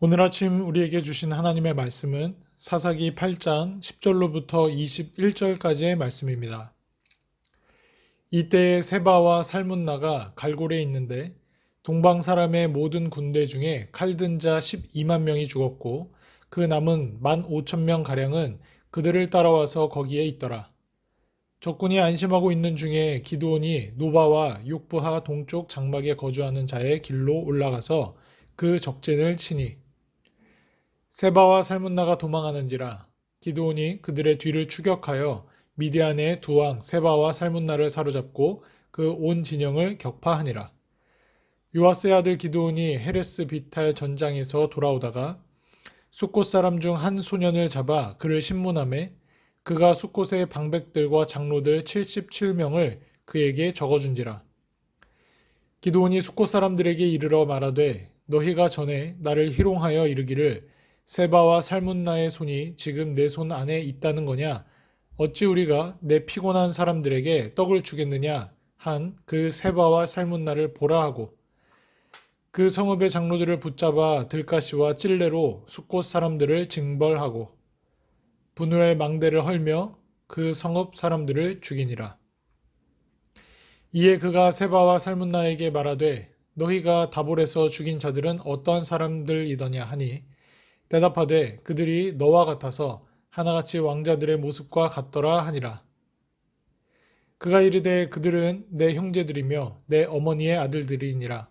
오늘 아침 우리에게 주신 하나님의 말씀은 사사기 8장 10절로부터 21절까지의 말씀입니다. 이때에 세바와 살문나가 갈골에 있는데 동방 사람의 모든 군대 중에 칼든 자 12만 명이 죽었고 그 남은 15,000명 가량은 그들을 따라와서 거기에 있더라. 적군이 안심하고 있는 중에 기드온이 노바와 욕부하 동쪽 장막에 거주하는 자의 길로 올라가서 그 적진을 치니 세바와 살문나가 도망하는지라 기드온이 그들의 뒤를 추격하여 미디안의 두 왕 세바와 살문나를 사로잡고 그 온 진영을 격파하니라. 요아스의 아들 기드온이 헤레스 비탈 전장에서 돌아오다가 숫곳 사람 중 한 소년을 잡아 그를 신문하매 그가 숫곳의 방백들과 장로들 77명을 그에게 적어준지라. 기드온이 숫곳 사람들에게 이르러 말하되 너희가 전에 나를 희롱하여 이르기를 세바와 살문나의 손이 지금 내 손 안에 있다는 거냐? 어찌 우리가 내 피곤한 사람들에게 떡을 주겠느냐? 한 그 세바와 살문나를 보라 하고 그 성읍의 장로들을 붙잡아 들가시와 찔레로 숫곳 사람들을 징벌하고 분우엘 망대를 헐며 그 성읍 사람들을 죽이니라. 이에 그가 세바와 살문나에게 말하되 너희가 다볼에서 죽인 자들은 어떠한 사람들이더냐 하니 대답하되 그들이 너와 같아서 하나같이 왕자들의 모습과 같더라 하니라. 그가 이르되 그들은 내 형제들이며 내 어머니의 아들들이니라.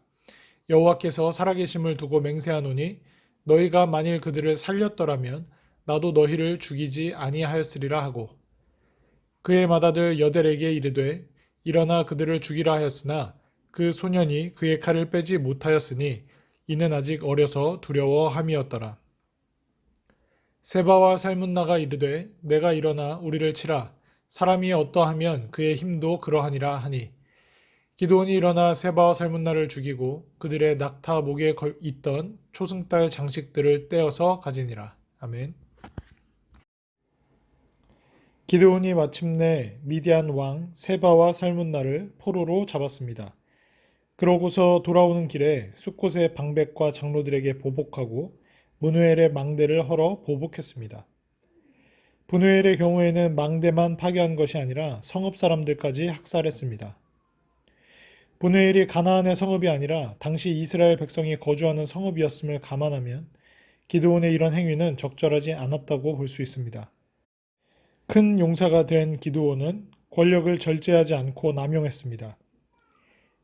여호와께서 살아계심을 두고 맹세하노니 너희가 만일 그들을 살렸더라면 나도 너희를 죽이지 아니하였으리라 하고 그의 맏아들 여델에게 이르되 일어나 그들을 죽이라 하였으나 그 소년이 그의 칼을 빼지 못하였으니 이는 아직 어려서 두려워함이었더라. 세바와 살문나가 이르되 내가 일어나 우리를 치라. 사람이 어떠하면 그의 힘도 그러하니라 하니 기드온이 일어나 세바와 살문나를 죽이고 그들의 낙타 목에 있던 초승달 장식들을 떼어서 가지니라. 아멘. 기드온이 마침내 미디안 왕 세바와 살문나를 포로로 잡았습니다. 그러고서 돌아오는 길에 숫곳의 방백과 장로들에게 보복하고 분우엘의 망대를 헐어 보복했습니다. 분우엘의 경우에는 망대만 파괴한 것이 아니라 성읍 사람들까지 학살했습니다. 분우엘이 가나안의 성읍이 아니라 당시 이스라엘 백성이 거주하는 성읍이었음을 감안하면 기드온의 이런 행위는 적절하지 않았다고 볼 수 있습니다. 큰 용사가 된 기드온은 권력을 절제하지 않고 남용했습니다.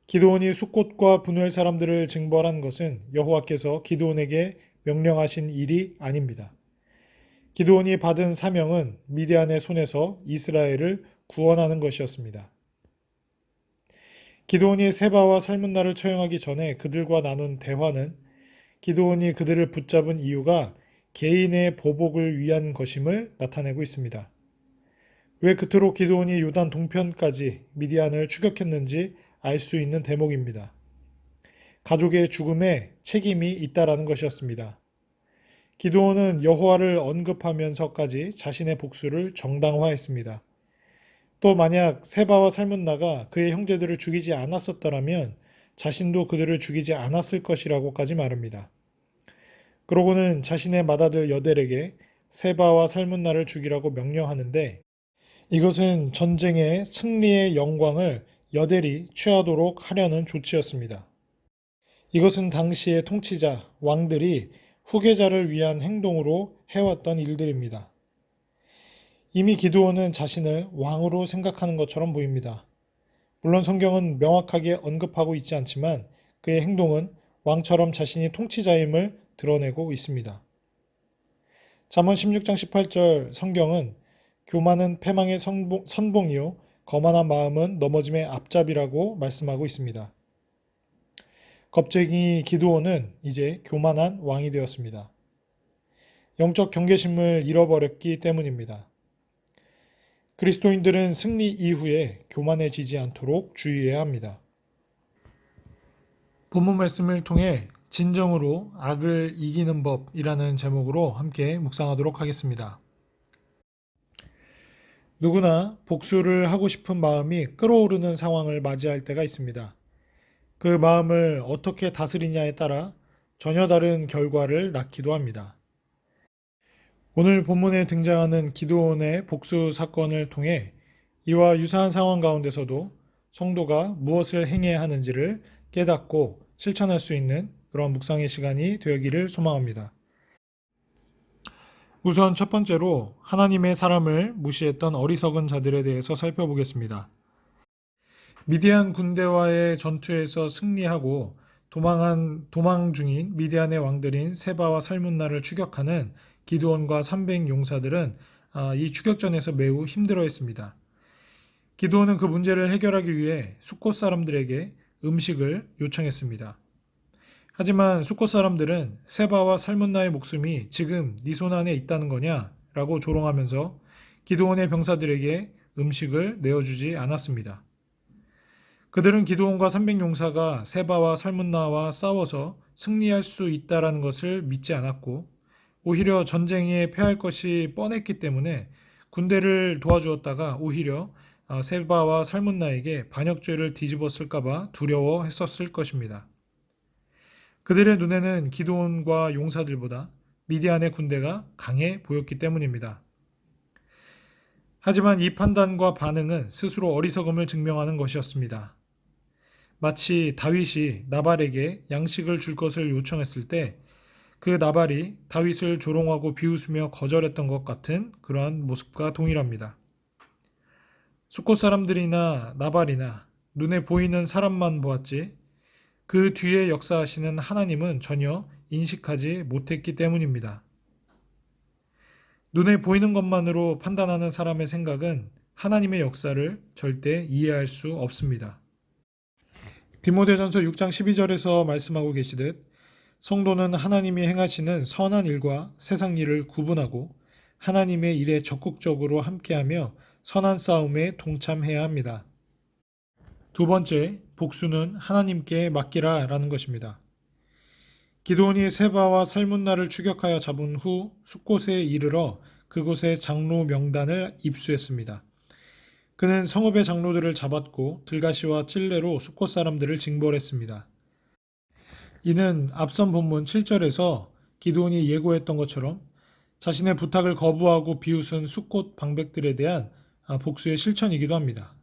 기드온이 숫곳과 분우엘 사람들을 징벌한 것은 여호와께서 기드온에게 명령하신 일이 아닙니다. 기드온이 받은 사명은 미디안의 손에서 이스라엘을 구원하는 것이었습니다. 기드온이 세바와 살문나를 처형하기 전에 그들과 나눈 대화는 기드온이 그들을 붙잡은 이유가 개인의 보복을 위한 것임을 나타내고 있습니다. 왜 그토록 기드온이 요단 동편까지 미디안을 추격했는지 알 수 있는 대목입니다. 가족의 죽음에 책임이 있다라는 것이었습니다. 기드온은 여호와를 언급하면서까지 자신의 복수를 정당화했습니다. 또 만약 세바와 살문나가 그의 형제들을 죽이지 않았었더라면 자신도 그들을 죽이지 않았을 것이라고까지 말합니다. 그러고는 자신의 맏아들 여델에게 세바와 살문나를 죽이라고 명령하는데 이것은 전쟁의 승리의 영광을 여델이 취하도록 하려는 조치였습니다. 이것은 당시의 통치자, 왕들이 후계자를 위한 행동으로 해왔던 일들입니다. 이미 기드온은 자신을 왕으로 생각하는 것처럼 보입니다. 물론 성경은 명확하게 언급하고 있지 않지만 그의 행동은 왕처럼 자신이 통치자임을 드러내고 있습니다. 잠언 16장 18절 성경은 교만은 패망의 선봉이요 거만한 마음은 넘어짐의 앞잡이라고 말씀하고 있습니다. 겁쟁이 기드온은 이제 교만한 왕이 되었습니다. 영적 경계심을 잃어버렸기 때문입니다. 그리스도인들은 승리 이후에 교만해지지 않도록 주의해야 합니다. 본문 말씀을 통해 진정으로 악을 이기는 법이라는 제목으로 함께 묵상하도록 하겠습니다. 누구나 복수를 하고 싶은 마음이 끓어오르는 상황을 맞이할 때가 있습니다. 그 마음을 어떻게 다스리냐에 따라 전혀 다른 결과를 낳기도 합니다. 오늘 본문에 등장하는 기드온의 복수 사건을 통해 이와 유사한 상황 가운데서도 성도가 무엇을 행해야 하는지를 깨닫고 실천할 수 있는 그런 묵상의 시간이 되기를 소망합니다. 우선 첫 번째로 하나님의 사람을 무시했던 어리석은 자들에 대해서 살펴보겠습니다. 미디안 군대와의 전투에서 승리하고 도망 중인 미디안의 왕들인 세바와 살문나를 추격하는 기드온과 300 용사들은 이 추격전에서 매우 힘들어했습니다. 기드온은 그 문제를 해결하기 위해 숫곳 사람들에게 음식을 요청했습니다. 하지만 숫곳 사람들은 세바와 살문나의 목숨이 지금 네 손 안에 있다는 거냐? 라고 조롱하면서 기드온의 병사들에게 음식을 내어주지 않았습니다. 그들은 기드온과 300 용사가 세바와 살문나와 싸워서 승리할 수 있다는 것을 믿지 않았고 오히려 전쟁에 패할 것이 뻔했기 때문에 군대를 도와주었다가 오히려 세바와 살문나에게 반역죄를 뒤집었을까봐 두려워했었을 것입니다. 그들의 눈에는 기드온과 용사들보다 미디안의 군대가 강해 보였기 때문입니다. 하지만 이 판단과 반응은 스스로 어리석음을 증명하는 것이었습니다. 마치 다윗이 나발에게 양식을 줄 것을 요청했을 때 그 나발이 다윗을 조롱하고 비웃으며 거절했던 것 같은 그러한 모습과 동일합니다. 숫곳 사람들이나 나발이나 눈에 보이는 사람만 보았지 그 뒤에 역사하시는 하나님은 전혀 인식하지 못했기 때문입니다. 눈에 보이는 것만으로 판단하는 사람의 생각은 하나님의 역사를 절대 이해할 수 없습니다. 디모데전서 6장 12절에서 말씀하고 계시듯 성도는 하나님이 행하시는 선한 일과 세상 일을 구분하고 하나님의 일에 적극적으로 함께하며 선한 싸움에 동참해야 합니다. 두 번째, 복수는 하나님께 맡기라 라는 것입니다. 기드온이 세바와 살문나를 추격하여 잡은 후 숫곳에 이르러 그곳의 장로 명단을 입수했습니다. 그는 성읍의 장로들을 잡았고 들가시와 찔레로 숫곳 사람들을 징벌했습니다. 이는 앞선 본문 7절에서 기드온이 예고했던 것처럼 자신의 부탁을 거부하고 비웃은 숫곳 방백들에 대한 복수의 실천이기도 합니다.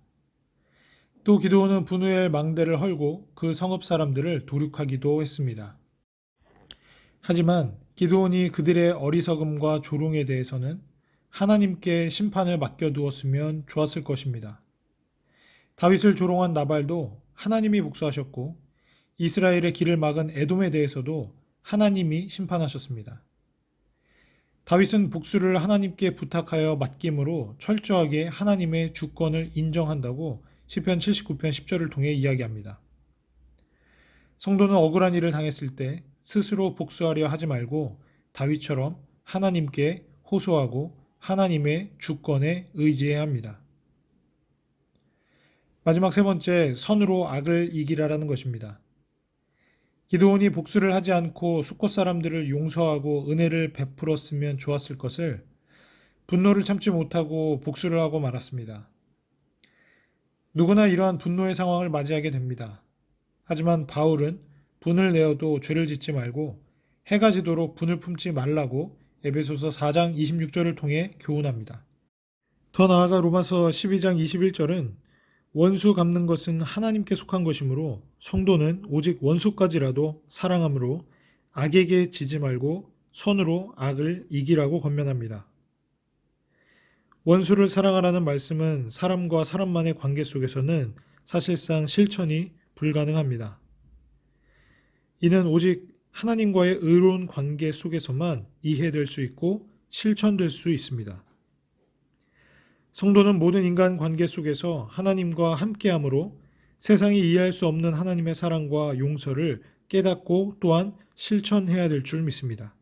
또 기드온은 분우엘 망대를 헐고 그 성읍 사람들을 도륙하기도 했습니다. 하지만 기드온이 그들의 어리석음과 조롱에 대해서는 하나님께 심판을 맡겨두었으면 좋았을 것입니다. 다윗을 조롱한 나발도 하나님이 복수하셨고 이스라엘의 길을 막은 에돔에 대해서도 하나님이 심판하셨습니다. 다윗은 복수를 하나님께 부탁하여 맡김으로 철저하게 하나님의 주권을 인정한다고 시편 79편 10절을 통해 이야기합니다. 성도는 억울한 일을 당했을 때 스스로 복수하려 하지 말고 다윗처럼 하나님께 호소하고 하나님의 주권에 의지해야 합니다. 마지막 세 번째, 선으로 악을 이기라라는 것입니다. 기드온이 복수를 하지 않고 숫곳 사람들을 용서하고 은혜를 베풀었으면 좋았을 것을 분노를 참지 못하고 복수를 하고 말았습니다. 누구나 이러한 분노의 상황을 맞이하게 됩니다. 하지만 바울은 분을 내어도 죄를 짓지 말고 해가 지도록 분을 품지 말라고 에베소서 4장 26절을 통해 교훈합니다. 더 나아가 로마서 12장 21절은 원수 갚는 것은 하나님께 속한 것이므로 성도는 오직 원수까지라도 사랑함으로 악에게 지지 말고 선으로 악을 이기라고 권면합니다. 원수를 사랑하라는 말씀은 사람과 사람만의 관계 속에서는 사실상 실천이 불가능합니다. 이는 오직 하나님과의 의로운 관계 속에서만 이해될 수 있고 실천될 수 있습니다. 성도는 모든 인간 관계 속에서 하나님과 함께함으로 세상이 이해할 수 없는 하나님의 사랑과 용서를 깨닫고 또한 실천해야 될 줄 믿습니다.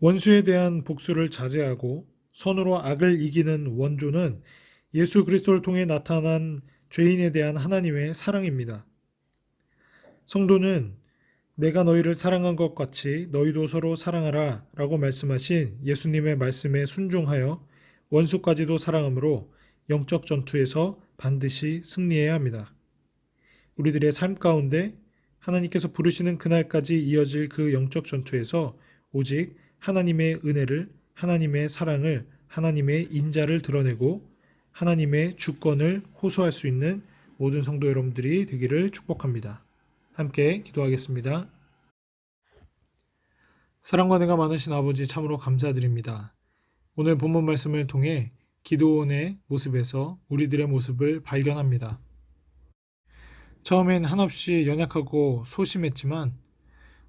원수에 대한 복수를 자제하고 선으로 악을 이기는 원조는 예수 그리스도를 통해 나타난 죄인에 대한 하나님의 사랑입니다. 성도는 내가 너희를 사랑한 것 같이 너희도 서로 사랑하라 라고 말씀하신 예수님의 말씀에 순종하여 원수까지도 사랑함으로 영적 전투에서 반드시 승리해야 합니다. 우리들의 삶 가운데 하나님께서 부르시는 그날까지 이어질 그 영적 전투에서 오직 하나님의 은혜를, 하나님의 사랑을, 하나님의 인자를 드러내고 하나님의 주권을 호소할 수 있는 모든 성도 여러분들이 되기를 축복합니다. 함께 기도하겠습니다. 사랑과 은혜가 많으신 아버지 참으로 감사드립니다. 오늘 본문 말씀을 통해 기드온의 모습에서 우리들의 모습을 발견합니다. 처음엔 한없이 연약하고 소심했지만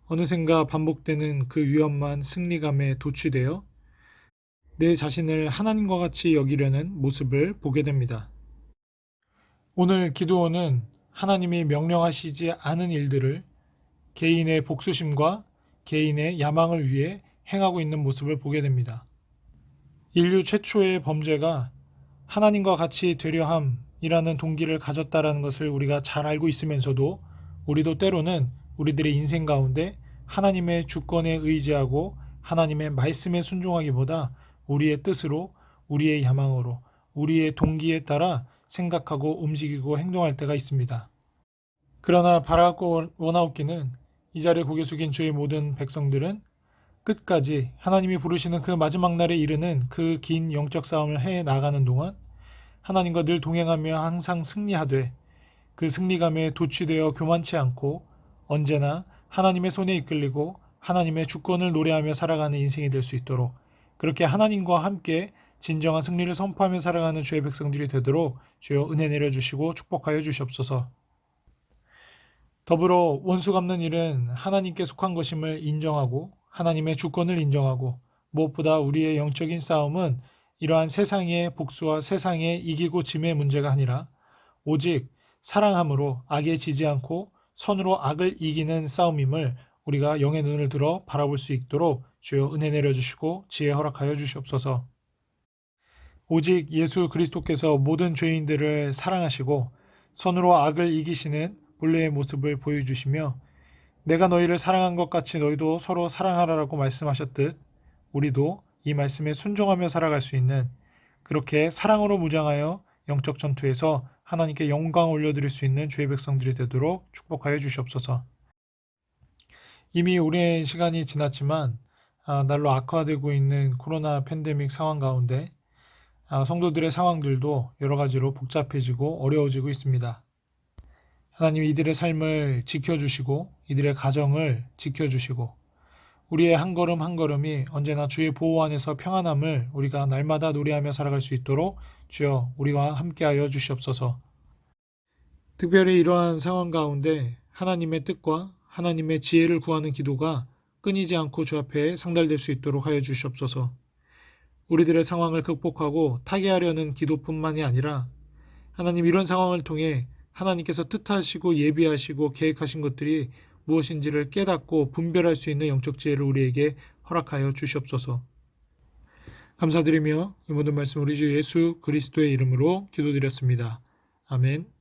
어느샌가 반복되는 그 위험한 승리감에 도취되어 내 자신을 하나님과 같이 여기려는 모습을 보게 됩니다. 오늘 기드온은 하나님이 명령하시지 않은 일들을 개인의 복수심과 개인의 야망을 위해 행하고 있는 모습을 보게 됩니다. 인류 최초의 범죄가 하나님과 같이 되려함이라는 동기를 가졌다라는 것을 우리가 잘 알고 있으면서도 우리도 때로는 우리들의 인생 가운데 하나님의 주권에 의지하고 하나님의 말씀에 순종하기보다 우리의 뜻으로, 우리의 야망으로, 우리의 동기에 따라 생각하고 움직이고 행동할 때가 있습니다. 그러나 바라고 원하옵기는 이 자리에 고개 숙인 주의 모든 백성들은 끝까지 하나님이 부르시는 그 마지막 날에 이르는 그 긴 영적 싸움을 해 나가는 동안 하나님과 늘 동행하며 항상 승리하되 그 승리감에 도취되어 교만치 않고 언제나 하나님의 손에 이끌리고 하나님의 주권을 노래하며 살아가는 인생이 될 수 있도록 그렇게 하나님과 함께 진정한 승리를 선포하며 살아가는 주의 백성들이 되도록 주여 은혜 내려주시고 축복하여 주시옵소서. 더불어 원수 갚는 일은 하나님께 속한 것임을 인정하고 하나님의 주권을 인정하고 무엇보다 우리의 영적인 싸움은 이러한 세상의 복수와 세상의 이기고 짐의 문제가 아니라 오직 사랑함으로 악에 지지 않고 선으로 악을 이기는 싸움임을 우리가 영의 눈을 들어 바라볼 수 있도록 주여 은혜 내려주시고 지혜 허락하여 주시옵소서. 오직 예수 그리스도께서 모든 죄인들을 사랑하시고 선으로 악을 이기시는 본래의 모습을 보여주시며 내가 너희를 사랑한 것 같이 너희도 서로 사랑하라라고 말씀하셨듯 우리도 이 말씀에 순종하며 살아갈 수 있는 그렇게 사랑으로 무장하여 영적 전투에서 하나님께 영광 올려드릴 수 있는 주의 백성들이 되도록 축복하여 주시옵소서. 이미 오랜 시간이 지났지만 날로 악화되고 있는 코로나 팬데믹 상황 가운데 성도들의 상황들도 여러 가지로 복잡해지고 어려워지고 있습니다. 하나님 이들의 삶을 지켜주시고 이들의 가정을 지켜주시고 우리의 한 걸음 한 걸음이 언제나 주의 보호 안에서 평안함을 우리가 날마다 노래하며 살아갈 수 있도록 주여 우리와 함께하여 주시옵소서. 특별히 이러한 상황 가운데 하나님의 뜻과 하나님의 지혜를 구하는 기도가 끊이지 않고 주 앞에 상달될 수 있도록 하여 주시옵소서. 우리들의 상황을 극복하고 타개하려는 기도뿐만이 아니라 하나님 이런 상황을 통해 하나님께서 뜻하시고 예비하시고 계획하신 것들이 무엇인지를 깨닫고 분별할 수 있는 영적 지혜를 우리에게 허락하여 주시옵소서. 감사드리며 이 모든 말씀 우리 주 예수 그리스도의 이름으로 기도드렸습니다. 아멘.